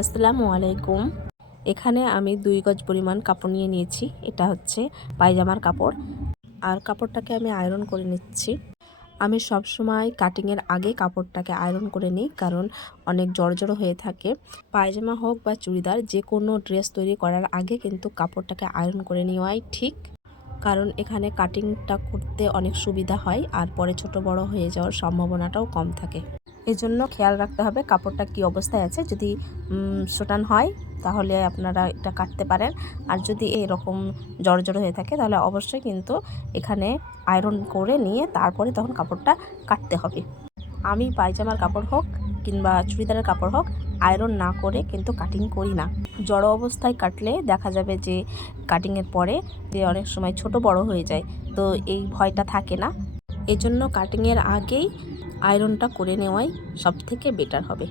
আসসালামু আলাইকুম। এখানে আমি 2 গজ পরিমাণ কাপড় নিয়ে নিয়েছি। এটা হচ্ছে পায়জামার কাপড়। আর কাপড়টাকে আমি আয়রন করে নিচ্ছি। আমি সবসময় কাটিংয়ের আগে কাপড়টাকে আয়রন করে নিই, কারণ অনেক জড়জড়ো হয়ে থাকে। পায়জামা হোক বা চুড়িদার, যে কোনো ড্রেস তৈরি করার আগে কিন্তু কাপড়টাকে আয়রন করে নেওয়াই ঠিক। কারণ এখানে কাটিংটা করতে অনেক সুবিধা হয়, আর পরে ছোট বড় হয়ে যাওয়ার সম্ভাবনাটাও কম থাকে। এজন্য খেয়াল রাখতে হবে কাপড়টা কি অবস্থায় আছে। যদি শোটান হয় তাহলে আপনারা এটা কাটতে পারেন, আর যদি এরকম জড়জড় হয়ে থাকে তাহলে অবশ্যই কিন্তু এখানে আয়রন করে নিয়ে তারপরে তখন কাপড়টা কাটতে হবে। আমি পায়জামার কাপড় হোক কিংবা চুড়িদারের কাপড় হোক, আয়রন না করে কিন্তু কাটিং করি না। জড়ো অবস্থায় কাটলে দেখা যাবে যে কাটিংয়ের পরে যে অনেক সময় ছোট বড় হয়ে যায়, তো এই ভয়টা থাকে না। এজন্য কাটিংয়ের আগেই আয়রনটা করে নেওয়াই সবথেকে বেটার হবে।